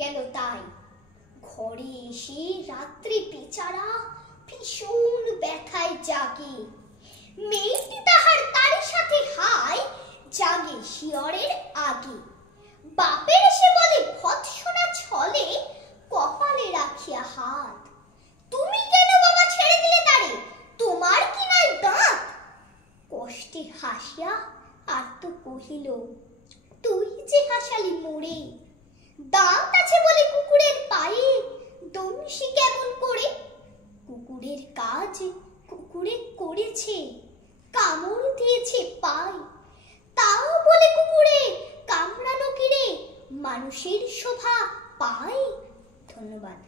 গেল তাই। ঘরে এসে রাত্রে বেচারা ভীষণ ব্যথায় জাগে। মেয়েটি তাহার তারি সাথে হায়, জাগে শিয়রের আগে। বাপের এসে বলে ভৎসনা ছলে, কপালে রাখিয়া হাত, তুমি কেন বাবা ছেড়ে দিলে তারে, তোমার কি নাই দাঁত? কষ্টে হাসিয়া আর তো কহিল, তুই যে হাসালি মোরে, দাঁত আছে বলে কুকুরের পায়ে দংশি কেমন করে? কুকুরের কাজ কুকুরে করেছে, কামড় দিয়েছে পায়, তাও বলে কুকুরে কামড়ানো কিরে মানুষের শোভা পায়। ধন্যবাদ।